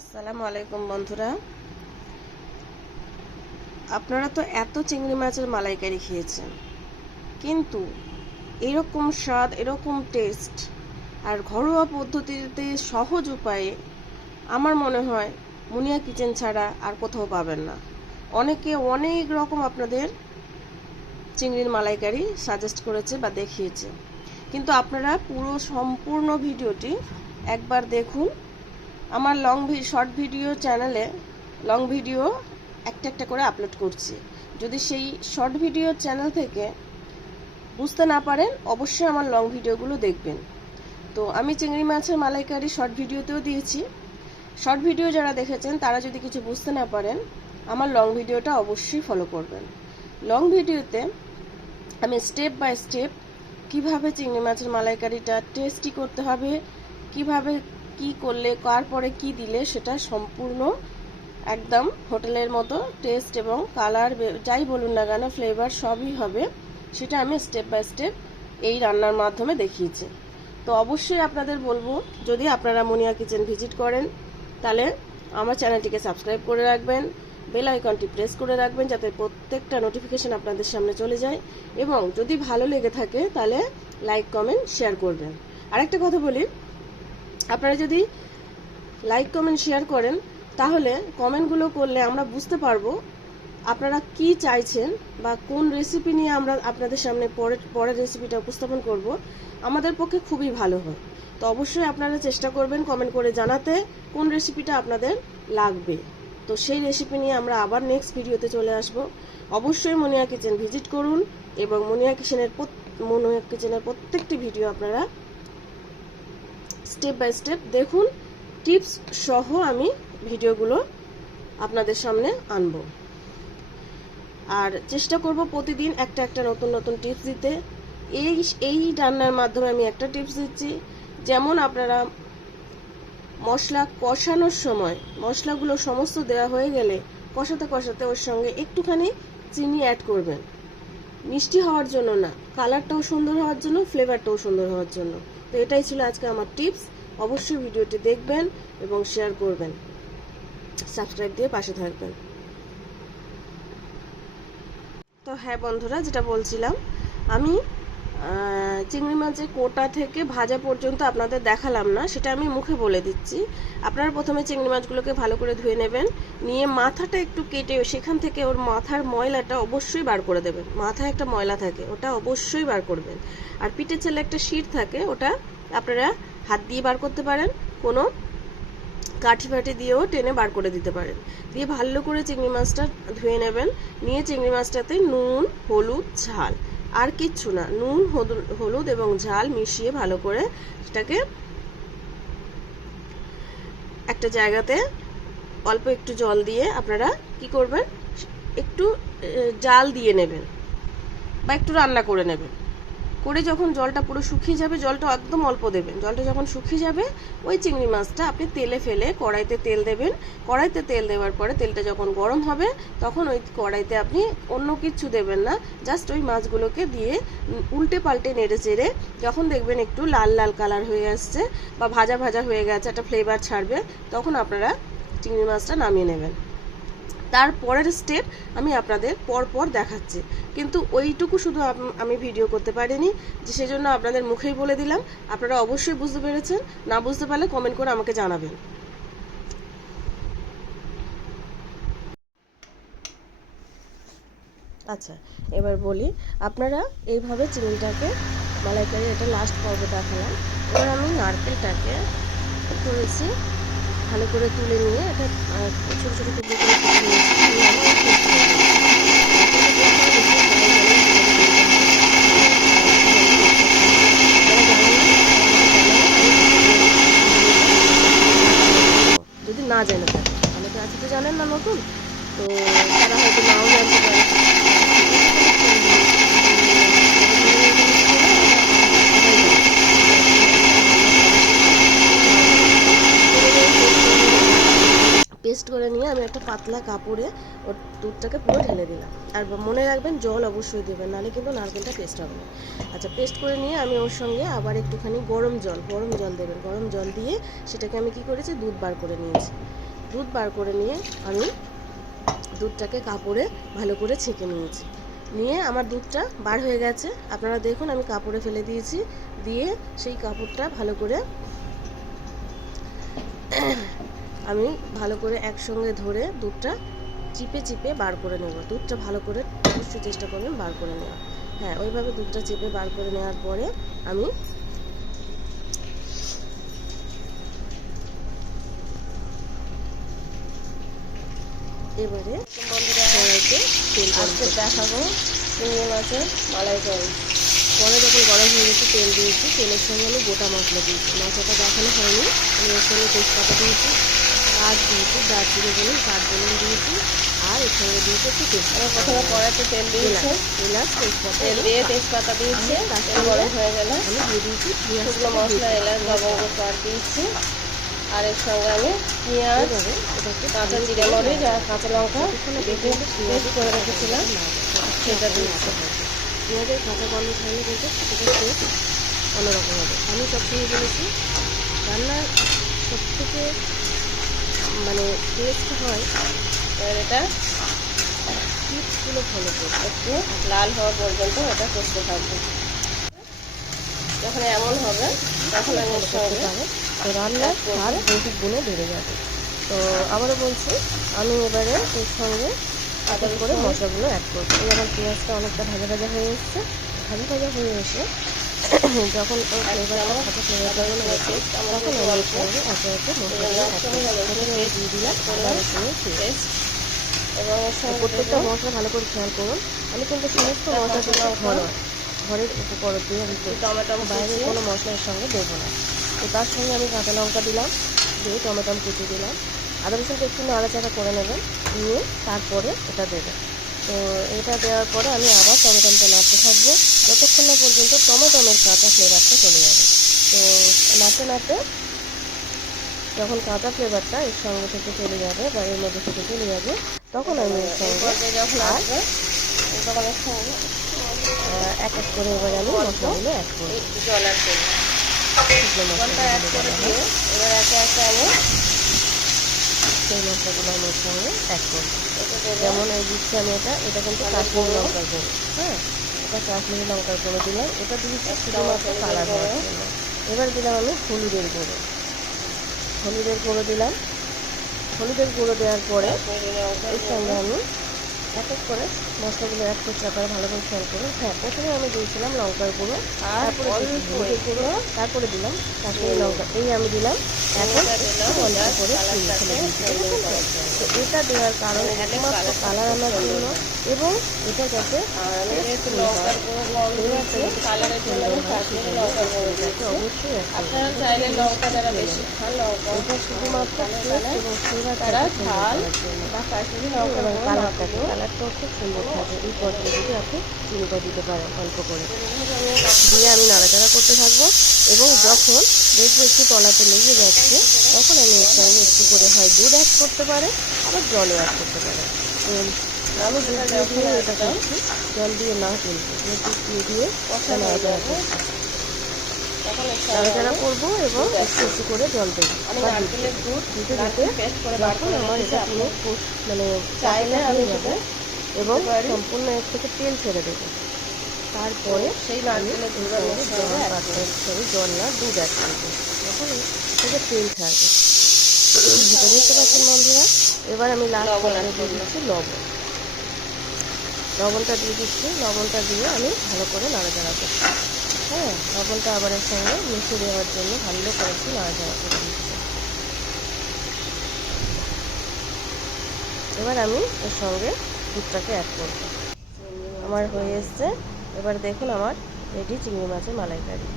আসসালামু আলাইকুম বন্ধুরা, আপনারা তো এত চিংড়ি মাছের মালাইকারি খেয়েছেন, কিন্তু এরকম স্বাদ, এরকম টেস্ট আর ঘরোয়া পদ্ধতিতে সহজ উপায়ে আমার মনে হয় মুনিয়া কিচেন ছাড়া আর কোথাও পাবেন না। অনেকে অনেক রকম আপনাদের চিংড়ির মালাইকারি সাজেস্ট করেছে বা দেখিয়েছে, কিন্তু আপনারা পুরো সম্পূর্ণ ভিডিওটি একবার দেখুন। আমার শর্ট ভিডিও চ্যানেলে লং ভিডিও একটা একটা করে আপলোড করছি। যদি সেই শর্ট ভিডিও চ্যানেল থেকে বুঝতে না পারেন, অবশ্যই আমার লং ভিডিওগুলো দেখবেন। তো আমি চিংড়ি মাছের মালাইকারি শর্ট ভিডিওতেও দিয়েছি। শর্ট ভিডিও যারা দেখেছেন তারা যদি কিছু বুঝতে না পারেন, আমার লং ভিডিওটা অবশ্যই ফলো করবেন। লং ভিডিওতে আমি স্টেপ বাই স্টেপ কিভাবে চিংড়ি মাছের মালাইকারিটা টেস্টি করতে হবে, কিভাবে কি করলে কার পরে কি দিলে সেটা সম্পূর্ণ একদম হোটেলের মতো টেস্ট এবং কালার যাই বলুন না কেন, ফ্লেভার সবই হবে, সেটা আমি স্টেপ বাই স্টেপ এই রান্নার মাধ্যমে দেখিয়েছি। তো অবশ্যই আপনাদের বলবো, যদি আপনারা মুনিয়া কিচেন ভিজিট করেন তাহলে আমার চ্যানেলটিকে সাবস্ক্রাইব করে রাখবেন, বেল আইকনটি প্রেস করে রাখবেন, যাতে প্রত্যেকটা নোটিফিকেশন আপনাদের সামনে চলে যায়। এবং যদি ভালো লেগে থাকে তাহলে লাইক, কমেন্ট, শেয়ার করবেন। আরেকটা কথা বলি, আপনারা যদি লাইক, কমেন্ট, শেয়ার করেন তাহলে কমেন্টগুলো করলে আমরা বুঝতে পারবো আপনারা কি চাইছেন বা কোন রেসিপি নিয়ে আমরা আপনাদের সামনে পরের রেসিপিটা উপস্থাপন করব, আমাদের পক্ষে খুবই ভালো হয়। তো অবশ্যই আপনারা চেষ্টা করবেন কমেন্ট করে জানাতে কোন রেসিপিটা আপনাদের লাগবে। তো সেই রেসিপি নিয়ে আমরা আবার নেক্সট ভিডিওতে চলে আসব। অবশ্যই মুনিয়া কিচেন ভিজিট করুন এবং মুনিয়া কিচেনের প্রত্যেকটি ভিডিও আপনারা স্টেপ বাই স্টেপ দেখুন। টিপস সহ আমি ভিডিওগুলো আপনাদের সামনে আনব, আর চেষ্টা করব প্রতিদিন একটা একটা নতুন নতুন টিপস দিতে। এই রান্নার মাধ্যমে আমি একটা টিপস দিচ্ছি, যেমন আপনারা মশলা কষানোর সময় মশলাগুলো সমস্ত দেওয়া হয়ে গেলে কষাতে কষাতে ওর সঙ্গে একটুখানি চিনি অ্যাড করবেন, মিষ্টি হওয়ার জন্য না, কালারটাও সুন্দর হওয়ার জন্য, ফ্লেভারটাও সুন্দর হওয়ার জন্য। তো এটাই ছিল আজকে আমার টিপস। অবশ্যই ভিডিওটি দেখবেন এবং শেয়ার করবেন, সাবস্ক্রাইব দিয়ে পাশে থাকবেন। তো হ্যাঁ বন্ধুরা, যেটা বলছিলাম, আমি চিংড়ি মাছের কোটা থেকে ভাজা পর্যন্ত আপনাদের দেখালাম না, সেটা আমি মুখে বলে দিচ্ছি। আপনারা প্রথমে চিংড়ি মাছগুলোকে ভালো করে ধুয়ে নেবেন, নিয়ে মাথাটা একটু কেটে সেখান থেকে ওর মাথার ময়লাটা অবশ্যই বার করে দেবেন। মাথায় একটা ময়লা থাকে, ওটা অবশ্যই বার করবেন। আর পিঠের ছেলে একটা শির থাকে, ওটা আপনারা হাত দিয়ে বার করতে পারেন, কোনো কাঠি ফাটি দিয়েও টেনে বার করে দিতে পারেন। দিয়ে ভালো করে চিংড়ি মাছটা ধুয়ে নেবেন, নিয়ে চিংড়ি মাছটাতে নুন, হলুদ, ঝাল, আর কিচ্ছু না, নুন, হলুদ এবং ঝাল মিশিয়ে ভালো করে সেটাকে একটা জায়গাতে অল্প একটু জল দিয়ে আপনারা কি করবেন, একটু জাল দিয়ে নেবেন বা একটু রান্না করে নেবেন। করে যখন জলটা পুরো শুকিয়ে যাবে, জলটা একদম অল্প দেবেন, জলটা যখন শুকিয়ে যাবে ওই চিংড়ি মাছটা আপনি তেলে ফেলে কড়াইতে তেল দেবেন। কড়াইতে তেল দেওয়ার পরে তেলটা যখন গরম হবে তখন ওই কড়াইতে আপনি অন্য কিছু দেবেন না, জাস্ট ওই মাছগুলোকে দিয়ে উল্টে পাল্টে নেড়ে চেড়ে যখন দেখবেন একটু লাল লাল কালার হয়ে আসছে বা ভাজা ভাজা হয়ে গেছে, একটা ফ্লেভার ছাড়বে, তখন আপনারা চিংড়ি মাছটা নামিয়ে নেবেন। তারপরের স্টেপ আমি আপনাদের পরপর দেখাচ্ছি, কিন্তু ওইটুকু শুধু আমি ভিডিও করতে পারিনি, যে সেজন্য আপনাদের মুখেই বলে দিলাম। আপনারা অবশ্যই বুঝতে পেরেছেন, না বুঝতে পারলে কমেন্ট করে আমাকে জানাবেন। আচ্ছা, এবার বলি, আপনারা এইভাবে চিংড়িটাকে মালাইকারি, এটা লাস্ট পর্ব দেখালাম। এবার আমি নারকেলটাকে করেছি ভালো করে তুলে নিয়ে এটা ছোটো ছোটো টুকরো করে তুলে নিয়েছি। যদি না জেনে থাকে, অনেকে আছে তো জানেন না নতুন, তো তারা হয়তো নাও জানতে পারে। পেস্ট করে নিয়ে আমি একটা পাতলা কাপড়ে ওর দুধটাকে পুরো ঢেলে দিলাম। আর মনে রাখবেন জল অবশ্যই দেবেন, নাহলে কিন্তু নারকেলটা পেস্ট হবে না। আচ্ছা, পেস্ট করে নিয়ে আমি ওর সঙ্গে আবার একটুখানি গরম জল দেবেন, গরম জল দিয়ে সেটাকে আমি কি করেছি, দুধ বার করে নিয়েছি। দুধ বার করে নিয়ে আমি দুধটাকে কাপড়ে ভালো করে ছেঁকে নিয়েছি। নিয়ে আমার দুধটা বার হয়ে গেছে, আপনারা দেখুন আমি কাপড়ে ফেলে দিয়েছি। দিয়ে সেই কাপড়টা ভালো করে আমি ভালো করে একসঙ্গে ধরে দুধটা চিপে চিপে বার করে নেব। দুধটা ভালো করে অবশ্যই চেষ্টা করবেন বার করে নেওয়া। হ্যাঁ, ওইভাবে দুধটা চেপে বার করে নেওয়ার পরে আমি এবারে কড়াইতে তেল আজকে দেখাবো চিংড়ি মাছের মালাইকারি। পরে যখন গরম হয়ে গেছে তেল দিয়েছি, তেলের সঙ্গে আমি গোটা মশলা দিয়েছি, মশলাটা দেখানো হয়নি। আমি এর সঙ্গে তেজপাতা দিয়েছি, কাঠ দিয়েছি, দারচিনি বলুন কাঠ বলুন দিয়েছি, আর এর সঙ্গে দিয়েছি একটু তেজপাতা। প্রথমে কড়াইতে তেল দিয়েছি, এলাচ তেজপাতা তেল দিয়ে তেজপাতা দিয়েছি, তেল গরম হয়ে গেলে আমি দিয়ে দিয়েছি শুকনো মশলা, এলাচ, লবঙ্গ, কাঠ দিয়েছি। আর এর সঙ্গে আমি পেঁয়াজ, কাঁচা জিরে মরিচ আর কাঁচা লঙ্কা বেটে পেস্ট করে রেখেছিলাম সেটা দিয়েছি। পেঁয়াজের কাঁচা গন্ধ ছাড়িয়ে কিন্তু সেটা টেস্ট অন্যরকম হবে। আমি সবসময় বলেছি রান্নার সবথেকে মানে টেস্ট হয় এটা টিপসগুলো ফলো করে একটু লাল হওয়া পর্যন্ত এটা করতে থাকবে। যখন এমন হবে তখন আমি এর সঙ্গে রান্নার স্বাদ বহু গুণে বেড়ে যাবে। তো আবারও বলছি, আমি এবারে এর সঙ্গে আদর করে মশলাগুলো অ্যাড করবো। এই আমার পেঁয়াজটা অনেকটা ভাজা ভাজা হয়ে এসছে, ভাজা ভাজা হয়ে এসে যখন ওর ফ্লেভারটা ভাজা ফ্লেভারটা হয়েছে তখন আমি এর সঙ্গে একে একে মশলাগুলো অ্যাড করবো। দিয়ে দিলাম আদা রসুনের পেস্ট এবং এর সঙ্গে প্রত্যেকটা মশলা ভালো করে খেয়াল করুন। আমি কিন্তু সমস্ত মশলাগুলো ঘরের উপকরণ দিয়ে আমি টমেটো, বাইরে কোনো মশলার সঙ্গে দেবো না। তো তার সঙ্গে আমি কাঁচা লঙ্কা দিলাম, দিয়ে টমেটো কুচি দিলাম, আদা রসুনটা একটু নাড়াচাড়া করে নেবেন, নিয়ে তারপরে এটা দেবেন। তো এটা দেওয়ার পরে আমি আবার টমেটোটা নাড়তে থাকবো যতক্ষণ না পর্যন্ত টমেটোর কাঁচা ফ্লেভারটা চলে যাবে। তো নাড়তে নাড়তে যখন কাঁচা ফ্লেভারটা এর সঙ্গে থেকে চলে যাবে বা এর মধ্যে থেকে চলে যাবে তখন আমি এর সঙ্গে যখন আসবে তখন এর সঙ্গে এক এক করে এবারে আমি মশলাগুলো অ্যাড করবো। জল অ্যাড করবো, জলটা অ্যাড করে দিয়ে এবার একে একে আমি সেই মশলাগুলো আমি এর সঙ্গে অ্যাড করবো। যেমন এই দিচ্ছি আমি এটা কিন্তু কাশ্মীরি লঙ্কার গুঁড়ো। হ্যাঁ, এটা কাশ্মীরি লঙ্কার গুঁড়ো দিলাম, এটা দিয়েছি শুধুমাত্র কালার হওয়ার জন্য। এবার দিলাম আমি হলুদের গুঁড়ো, হলুদের গুঁড়ো দিলাম। হলুদের গুঁড়ো দেওয়ার পরে এর সঙ্গে আমি এক এক করে মশলাগুলো অ্যাড করছি, আপনারা ভালো করে খেয়াল করুন। হ্যাঁ, প্রথমে আমি দিয়েছিলাম লঙ্কার গুঁড়ো, তারপরে হলুদের গুঁড়ো, তারপরে দিলাম কাশ্মীরি লঙ্কা, এই আমি দিলাম। এখন অল্প করে তো এটা দেওয়ার কারণ একমাত্র কালার আনার জন্য এবং এটা যাতে অবশ্যই আপনারা চাইলে লঙ্কা যারা বেশি খান লঙ্কা, এটা শুধুমাত্র এবং তারা ঝাল বা কাশ্মীরি লঙ্কা কালারটাও খুব সুন্দর থাকে। এই পর্যায়ে যদি আপনি চিনিটা দিতে পারেন অল্প করে, দিয়ে আমি নাড়াচাড়া করতে থাকবো এবং যখন দেখবো একটু তলাতে লেগে যাচ্ছে তখন আমি এর সঙ্গে একটু করে হয় দুধ অ্যাড করতে পারে, আবার জলও অ্যাড করতে পারে। আমি দুধ দিয়ে এটা করছি, জল দিয়ে না কিন্তু দুধ দিয়ে নাড়াচাড়া করছি, নাড়াচাড়া করবো এবং একটু একটু করে জল দেবো। দুধ দিতে দিতে যখন আমার এটা পুরো মানে চাইলে হয়ে যাবে এবং সম্পূর্ণ এর থেকে তেল ছেড়ে দেবো, তারপরে সেই নারকেলের জল না দুধ অ্যাড করবো, তখন থেকে তেল ছাড়বে। যেটা দেখতে পাচ্ছেন বন্ধুরা, এবার আমি লাস্ট পর্যায়ে দিয়ে দিচ্ছি লবণ, লবণটা দিয়ে দিচ্ছি। লবণটা দিয়ে আমি ভালো করে নাড়াচাড়া করছি। হ্যাঁ, লবণটা আবার এর সঙ্গে মিশিয়ে দেওয়ার জন্য ভালো করে একটু নাড়াচাড়া করে দিচ্ছি। এবার আমি এর সঙ্গে দুধটাকে অ্যাড করব। আমার হয়ে এসছে, এবার দেখুন আমার রেডি চিংড়ি মাছের মালাইকারি।